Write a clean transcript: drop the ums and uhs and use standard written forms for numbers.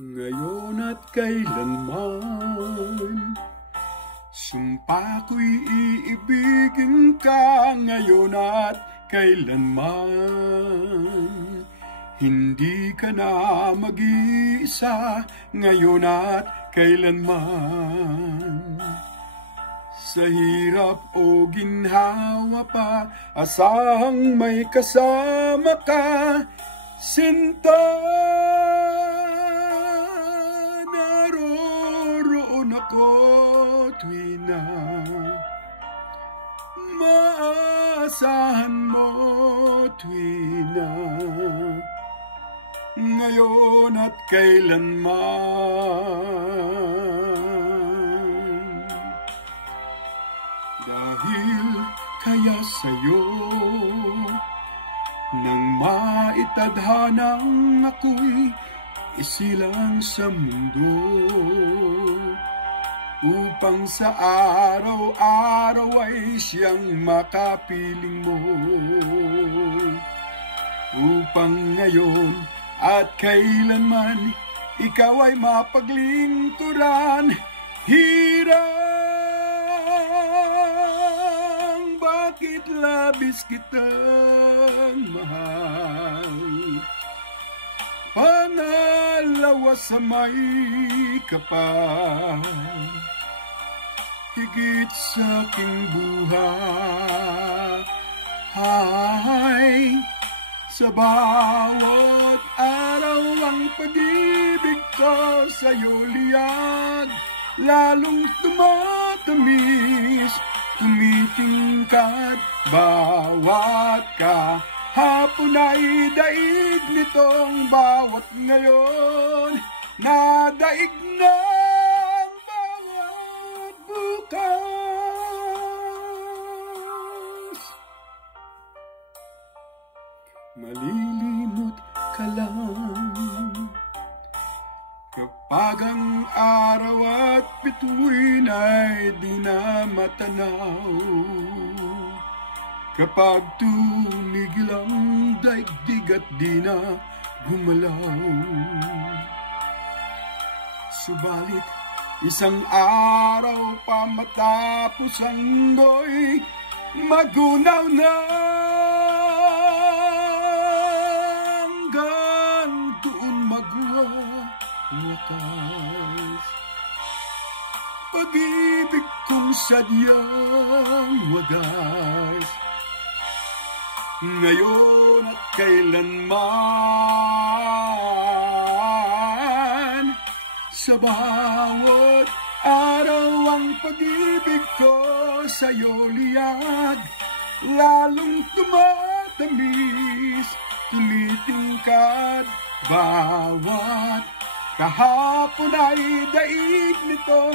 Ngayon at kailanman, sumpa ko'y iibigin ka. Ngayon at kailanman, hindi ka na mag-iisa. Ngayon at kailanman, sa hirap o ginhawa pa, asahang may kasama ka. Sinta, naroroon ako tuwi na maasahan mo tuwi na, ngayon at kailanman. Dahil kaya sa'yo, nang maitadhanang ako'y isilang sa mundo, upang sa araw-araw ay siyang makapiling mo, upang ngayon at kailanman ikaw ay mapaglingkuran. Hirang bakit labis kitang mahal, pangalawa sa may kapal, higit sa aking buhay. Sa bawat araw ang pag-ibig ko sa'yo liyag, lalong tumatamis, tumitingkad bawat kahapon ay daig nitong bawat ngayon, nadaig ng bawat bukas. Malilimot ka lang kapag ang araw at bituin ay di na matanaw, kapag tumigil ang daigdig at di na gumalaw. Subalit isang araw pa matapos ang mundo,'y magunaw na, hanggang doon magwawakas pag-ibig kong sadyang wagas. Ngayon at kailanman, sa bawat araw ang pag-ibig ko sa'yo liyag, lalong tumatamis, tumitingkad bawat kahapon ay daig nito.